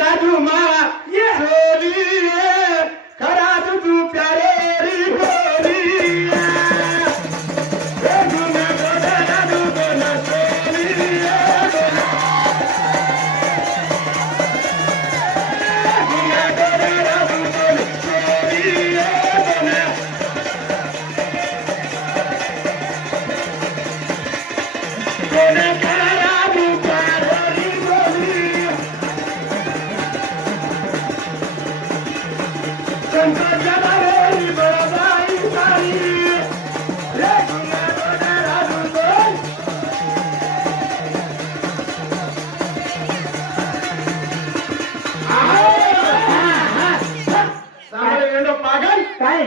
राजू मा खरा तू प्यारे काय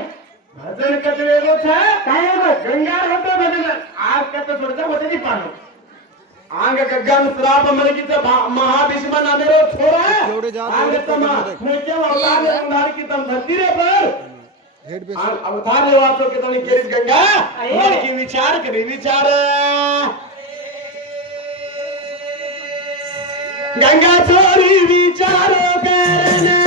भजन कते वेगळो था काय गंगार होतो भजन आज कते सोडता होते नी पानो आंग गगन श्राप मलकीचा महाभीष्म नामेरो छोरा आंग तमा मैं क्या अवतार उधार की तम धरती रे पर अवतार ले वातो के तनी केरिस गंगा मन की विचार करे विचार गंगा छोरी विचारो करने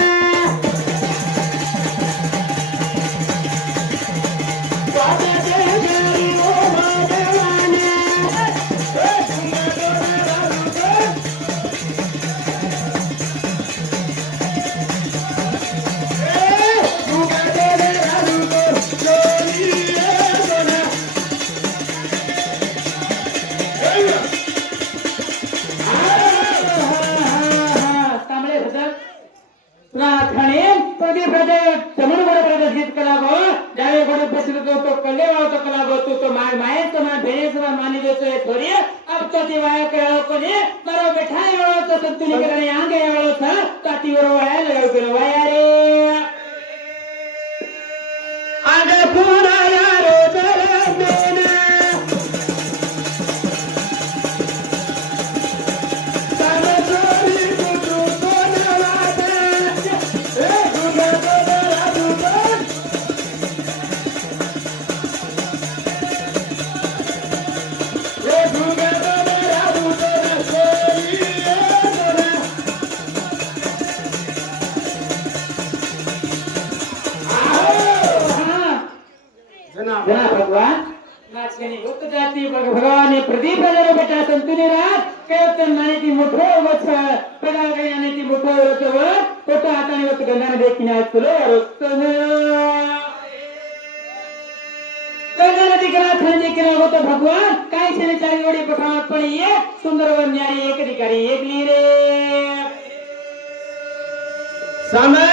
भगवान प्रदीप बेटा संतुनी रात केवतन मानिती मोठो वच पडाल काही आणि ती मोठो वच फोटो हाताने वच गंगाने देखील असतो रोस्तन गंगा नदी करा थंडी केला होता भगवान काय छे चारी वडी पठावत पण एक सुंदर व न्यारी एक अधिकारी एक लीरे समय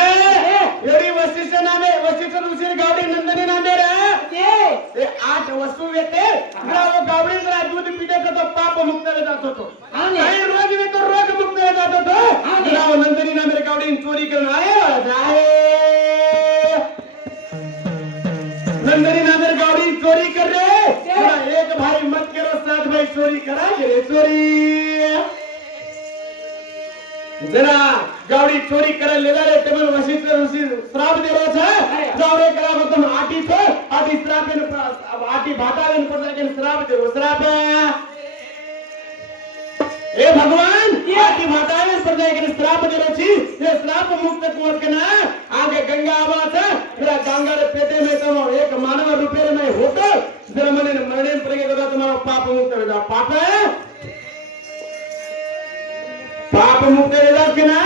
एडी वशिष्ठ नामे वशिष्ठ ऋषी गावडी नंदनी नामे रे ते 8 वस्तू येते ग्राव गावडी दूध पिते तो पाप मुक्त हो जात होतो आणि रोग येतो रोग मुक्त हो जात होतो ग्राव नंदनी नामे गावडी चोरी करून आए नंदनी नामे गावडी चोरी कर रे एक भाई मत करो साथ भाई चोरी करा रे चोरी जरा गावडी चोरी करायला लेला रे तेमन वशिष्ठ ऋषी श्राप देवा छे जावरे करा मतलब आटी छे आटी श्राप ने आटी भाटावे ने पड़ता के श्राप देरो श्राप ए भगवान आटी भाटावे पड़ता के श्राप देरो छी ये श्राप मुक्त कोत के ना आगे गंगा आवा छे जरा गंगा रे पेटे में तो एक मानव रूपे में होतो जरा मने मरणे पड़ेगा तो तुम्हारा पाप मुक्त हो जा पाप पाप मुक्त हो के ना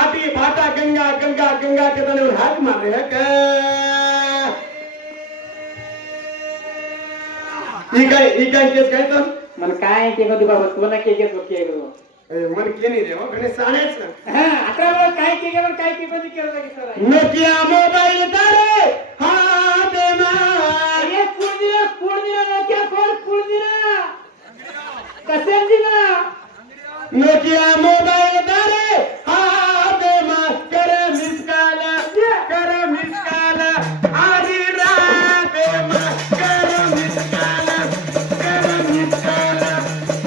आटी भाटा गंगा गंगा गंगा के तने हाथ मार रहे है के इकाई केस काय तो मन काय के गो दुबा तू ना के गो के गो मन के नहीं रे हो गणे सानेच हां अकरा बोल काय के वर काय के बंद केला की सर नोकिया मोबाइल तारे हाथ में ये कुड़ दिना नोकिया कुड़ दिना कसम दिना नोकिया मोबाइल तारे हाथ में करे मिस कॉल आधी रात में करे मिस कॉल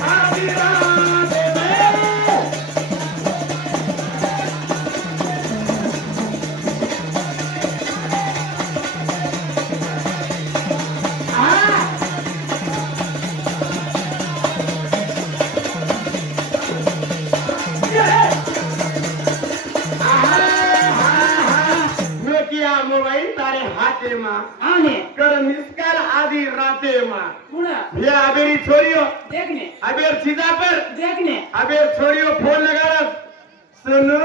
आधी रात में वाई तारे हाथे मा आने कर मिसकाल आधी राते मा पुणा ये अबेरी छोरियो देखने अबेर सीधा पर देखने अबेर छोरियो फोन लगा सुनो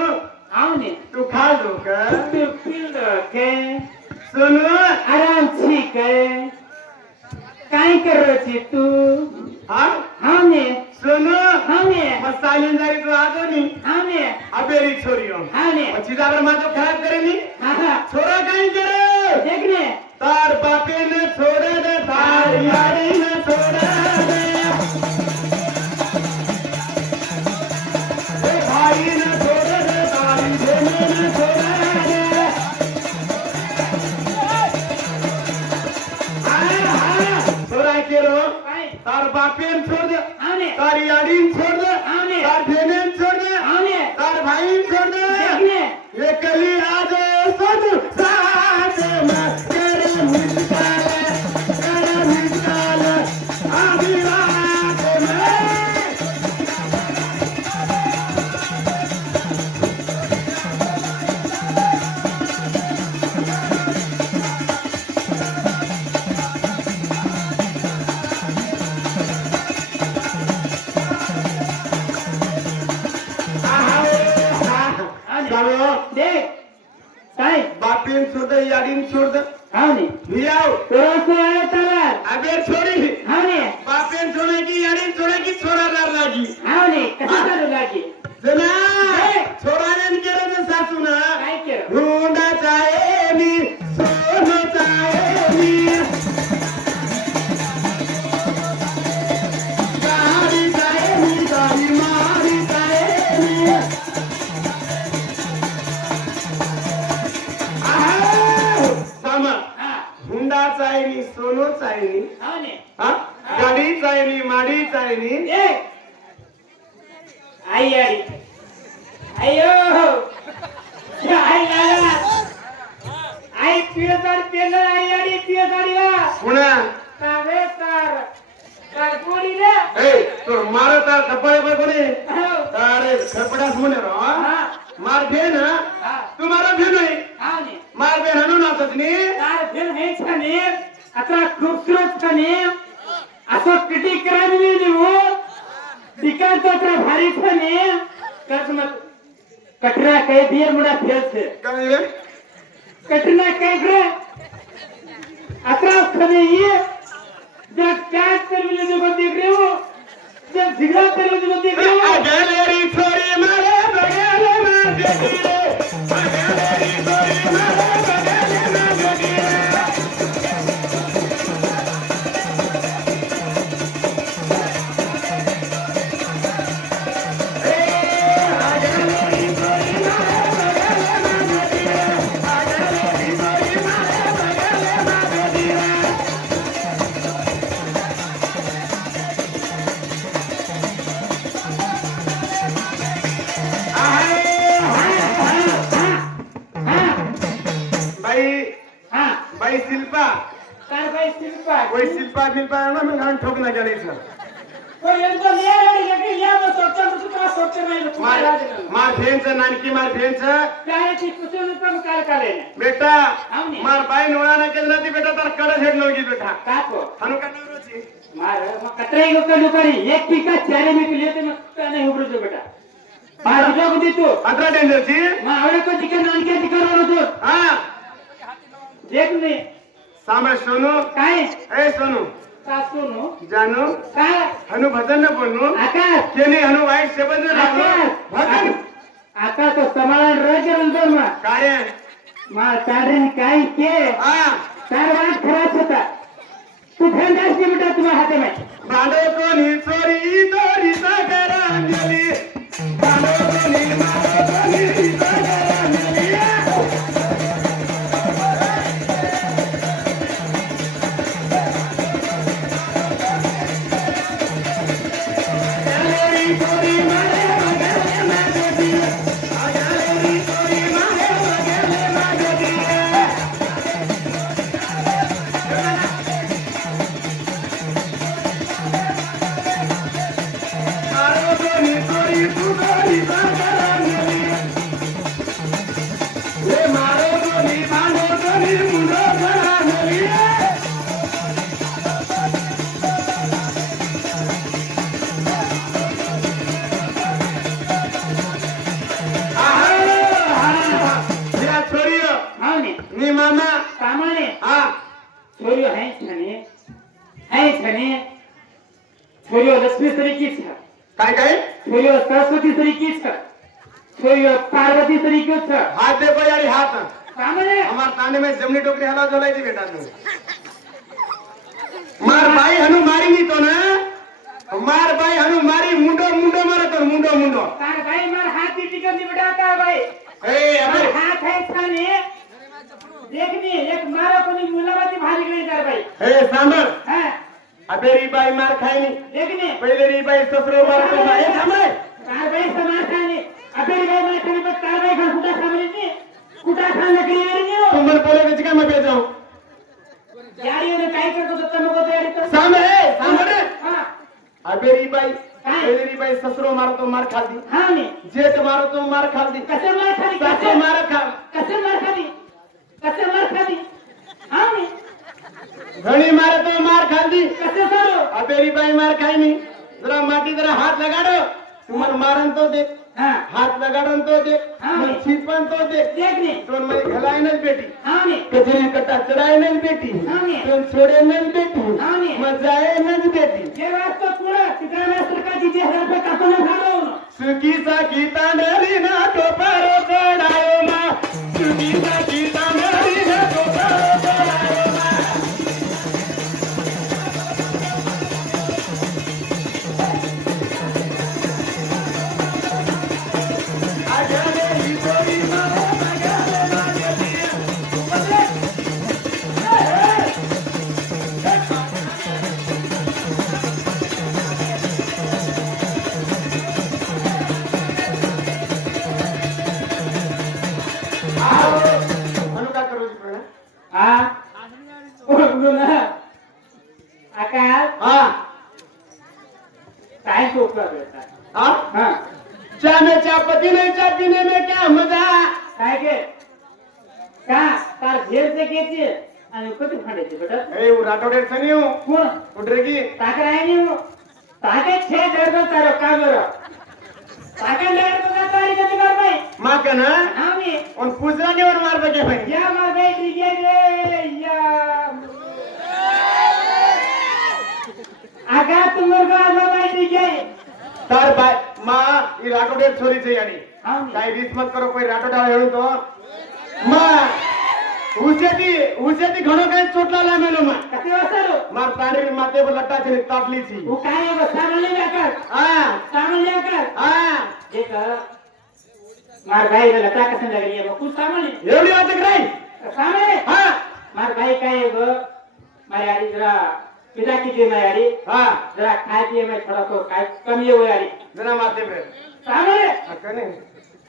आने तू खा दो का तू पील के सुनो आराम छी के काय करो छी तू हाँ आने सुनो आने मसाले जारी तो आजो नी आने अबेरी छोरियो आने सीधा पर मातो खराब करे नी आहा छोरा काई करे देखने तार बापे ने छोड़े दे तार यारी ने छोड़े दे ए भाई ने छोड़े दे तारी बहने ने छोड़े दे हाँ छोरा के रो काय तार बापे ने छोड़ दे आने तार यारी ने छोड़ दे आने तार बहने ने छोड़ दे आने तार भाई ने छोड़ दे देखने ये कली आज सब साथ में करे मिसाल आधी रात में चलो देख काय बापीन छोड़ दे यारीन छोड़ दे आने लियाओ तेरा से आया ताला अबे छोड़ी आने बापीन छोड़ेगी यारीन छोड़ेगी छोरा डर लगी आने कसा करू लागी जना छोरा ने केलं तर सासू ना काय केलं हुंडा चाहे मी सोनं चाहे मी गाडी चाहे मी गाडी मारी चाहे मी सामा हा हुंडा चाहे मी सोनं चाहे मी आने हा गाडी चाहे मी माडी चाहे मी देख आई आई अयो आई लाला आई पियदार पेला आई आई पियदारीला पुन्हा कावे तार कारपोडी रे ए तो मारता कपडे पे कोणी हो अरे खपडास म्हणे रो हा मार भेन हा तू मारा भेन आहे आने मार भेन हनु नाचत नी तार फिर है छने अतरा खूबसूरत छने असो किटी करावी नीवो दिका तो अतरा भारी छने कसमत कटरा कई दियर मुडा फेल छे काय रे कटना कई रे अतरा छने ये जब चाट टेलीविजन को देख रहे हो जब झिगड़ा टेलीविजन को देख रहे हो गॅलरी छोरी मारे बगल में देखी रे गॅलरी छोरी मारे बगल में देखी रे बाई शिल्पा कार भाई शिल्पा कोई शिल्पा बिल्पा ना मैं गान ठोक ना गले सर कोई एकदम ले आले लेकिन या बस सोचा मुझे का सोचे नहीं मार मार भेंच नानकी मार भेंच काय की कुछ न कम काय करे बेटा हमने मार बाई नोळा ना केला ती बेटा तर कडे हेड लोगी बेटा का को हनु का नवरोची मार मग कतरे को करू करी एक टीका चारे में लिए तो मैं नहीं उबरो जो बेटा बाहर जो को दी तू अतरा डेंजर ची मैं आवड़े को दिखे नान के दिखे रो तू हां देख ने सामे सोनू काय ए सोनू सासू नो जानू काय हनु भजन न बोलू आकाश केने हनु वाईट शब्द न लागलो भजन आकाश तो समाधान रह अंदर में काय मार साधन काय के हां चार बात खराब होता तू फंदास के बेटा तुम्हारे हाथे में बांडो कोणी चोरी तोरी सगरांजली बांडो कोणी मारो कोणी सगरांजली मारो कोणी चोरी तू कोणी सगरांजली मी मामा सामाने हा छोरियो है छने छोरियो लक्ष्मी तरीकी छ काय काय छोरियो सरस्वती तरीकी छ छोरियो पार्वती तरीकी छ हाथ देखो यार हाथ सामाने हमार ताने में जमनी टोकरी हला जलाई थी बेटा तू मार भाई हनु मारी नहीं तो ना मार भाई हनु मारी मुंडो मुंडो मारा तो मुंडो मुंडो तार भाई मार हाथ की टिकट नहीं बिठाता भाई ए अबे मार हाथ है छने देखनी एक मारा कोनी मुलावती भारी गई तार भाई ए सांबर हां अबे री भाई मार खाई नहीं देखनी पहले री भाई ससुरो मार तो भाई सामने तार भाई समाज खाने अबे भाई मार खाने पर तार भाई खान कुटा खाने नहीं कुटा खान लकड़ी आ रही हो तुम मन बोले कि जगह मैं भेज जाऊं यारियों ने काई कर को तुम को तैयारी कर सामने हां अबे री भाई पहले री भाई ससुरो मारो तो मार खा दी हां ने जेठ मारो तो मार खा दी कैसे मार खानी सासू मार खा कैसे मार खानी हां ने घणी मारे तो मार खा दी कैसे करो अबे री भाई मार खाई नहीं जरा माटी जरा हाथ लगाड़ो तुमन मारन तो देख हां हाथ लगाड़न तो देख हाँ। मन छिपन तो देख देखनी तो मैं घलाई नहीं बेटी हां ने कजरी कटा चढ़ाए नहीं बेटी हाँ। तुम छोड़े नहीं बेटी हाँ। मजाए नहीं बेटी ये बात तो पूरा कितना सरकार दीजिए हजार पे कसम खा रहा हूं सुखी सा गीता मेरी ना तो पारो चढ़ायो मां सुखी सा गीता मेरी ना तो पारो चढ़ायो मां आजाने ही कोई मां आजाने ना अनुका करू जी हां बोला आकाश हां काय सोचला बेटा हां हां चाय में चाय पत्ती नहीं चाय पीने में क्या मजा काय के का तार घेर से घेते आणि कधी फाडायचे बेटा ए वो राठोडे सनी हूं कोण उडरेगी ताकड आहे नी हो ताके छे दर्द तारो का बरो ताकड लहर तो तारी कधी कर भाई मां का ना हां मी उन पूजरा ने और मार बके भाई या मार गई दिखे रे या आगा तुमर का आगा भाई दिखे तार भाई मां ये राठोडे छोरी छे यानी हां मी काय रीस मत करो कोई राठोडा हेळू तो मां उसेती घणो काय चोटला लामेलो मां कसे वासरो मार तारी माते पर लट्टा छे तापली छी वो काय है सामान ले कर हां सामान ले कर हां देख मार भाई ने लता कसन लग रही है वो कुछ सामान ले एवढी वाट कराई सामान हां मार भाई काय है वो मारे यारी जरा पिता की जे मैं यारी हां जरा खाए पिए में थोड़ा तो काय कमी हो यारी जना माते पे सामान कने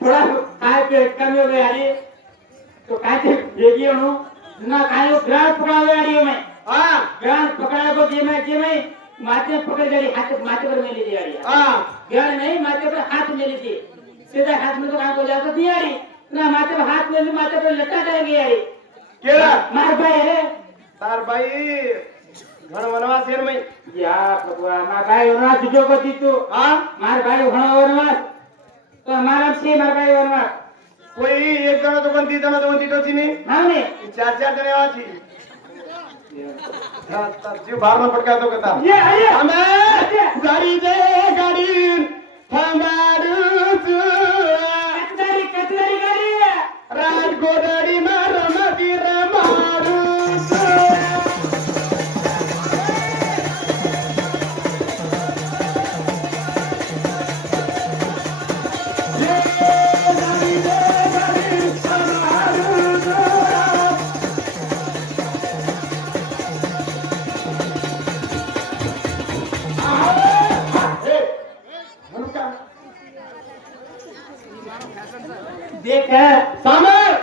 थोड़ा खाए पिए कमी हो यारी तो काय ते भेगी हूं ना काय ग्रास पकड़ा यारी मैं हां ग्रास पकड़ा को जे मैं माथे पकड़ गई हाथ माथे पर ले ली यारी हां ज्ञान नहीं माथे पर हाथ ले लीजिए सीधा हाथ में तो काम हो जाता थी यारी ना माथे पर हाथ ले ली माथे पर लटका जाएगी यारी केला मार भाई है तार भाई घण वनवास येर में या भगवान मार भाई वनवास जो को दी तू हां मार भाई घण वनवास तो हमारा से मार भाई वनवास कोई एक जण तो पण ती जण तो पण ती टोची नी हां ने चार चार जण आवाची हां जीव बाहेर पटका तो कथा ये आइए हमें गाड़ी दे गाड़ी थांबाडू कचरी गाड़ी है राज गोदड़ी मारो मती रमारू देख सामर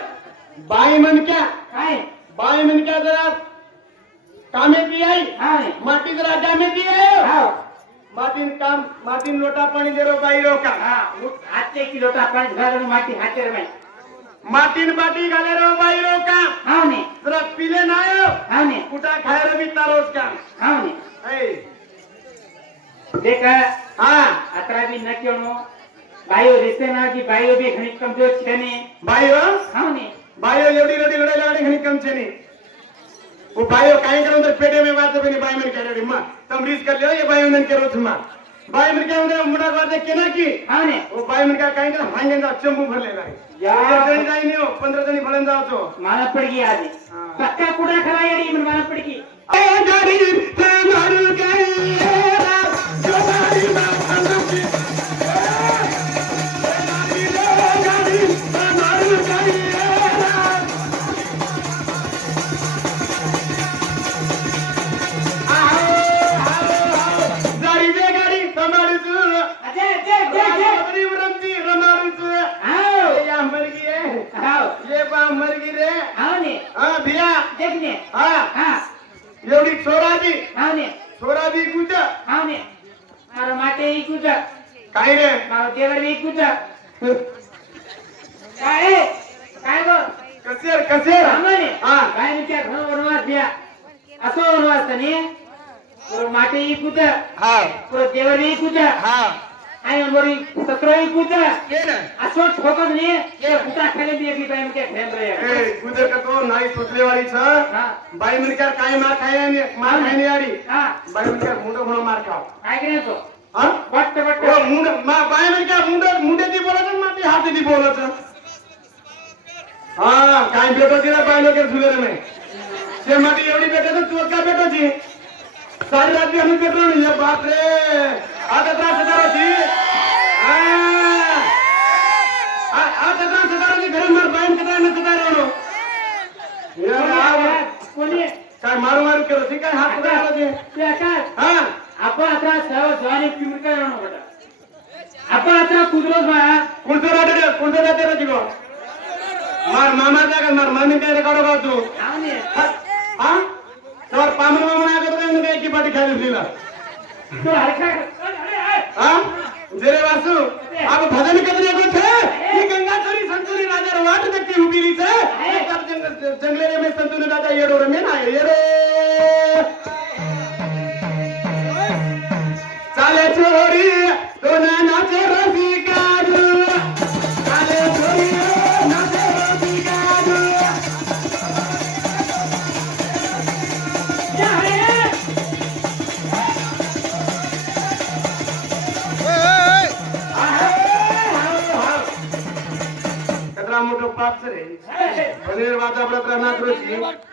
बाई मन क्या काय बाई मन क्या जरा कामे की आई हां ने माटी जरा कामे की है हां मातीन लोटा पाणी दे रो बाई रो का हां हाथे किलो का पांच घर माटी हाथे में मातीन बाटी घाले रो बाई रो का हां ने जरा पिले ना आयो हां ने कुटा खाए रो भी तारोज का हां ने ए देख हां अतरा भी न क्यों भाइयों रिश्ते ना की भाइयों भी घनी कमजोर छे ने भाई हो हां ने भाइयों एवढी रोटी लड़ाई लड़ाई घनी कम छे नहीं वो भाइयों काहे करो उधर पेटे में बात बनी भाई मन कह रहे मां तुम रीस कर लियो ये भाई मन के रोज मां भाई मन क्या उधर मुंडा बात है केना की हां ने वो भाई मन का काहे कर भांगे जा चंबू भर ले लाए या जणी जाई नहीं हो 15 जणी भळन जाओ तो मला पडगी आज पक्का कुडा खरा येडी मन मला पडगी ए गरीब ते मर गई जो मारी बात अंदर एवढी छोरादी कुठं मारो माटे इकूच काय रे मारो देवर इकूच काय काय गो कसेर आम्हाने हा काय विचार घन वनवास द्या असो वनवास तने मारो माटे इकूच हा पुरो देवर इकूच हा आई मोरी सत्र इकूच ये ना असो ठोकत ने ये कुटा खाली भी एक टाइम के ठेम रे ए गुजर का तो नाही सुटले वाली छ हां बाई मन का काय मार खाय आणि मार खाय नाही आडी हां बाई मन का मुंड म्हणून मार खाव काय करे तो हा बट्ट बट्ट ओ मुंड मा बाई मन का मुंडे दी बोलायचं माती हाती दी बोलायचं हा काय भेटो तिला बाई लोक सुले रे से माती एवढी भेटत तू का भेटोची सारी रात्री आम्ही भेटलो नाही ये बाप रे आता त्रास करायची आता त्रास करायची घर मार बाई कदा न कदा राहणो कोणी काय मारू मारू केलं ठीक आहे हात पकडायला दे ते काय हा आपण आता सर्व जवानी पिमर काय राहणं बेटा आपण आता कुदरोज बा कोणतं राहते रे तिको मार मामा जागा मार मामी काय काढो का तू आने हा तर पामर मामा नाही करत काय की पाठी खाली दिला तो हरखा अरे हा जरे वासू अब भजन करने को थे ये गंगा चोरी संतुरी राजा वाट देखते उबीली थे तब जंगले में संतुरी राजा येडो रे में ना येडो चाले छोरी तो ना नाचे रसिकारू चाले छोरी नाचे रसिकारू क्या है कतरा मोठो पाप रे पनीर वाचा प्रकार ना करूची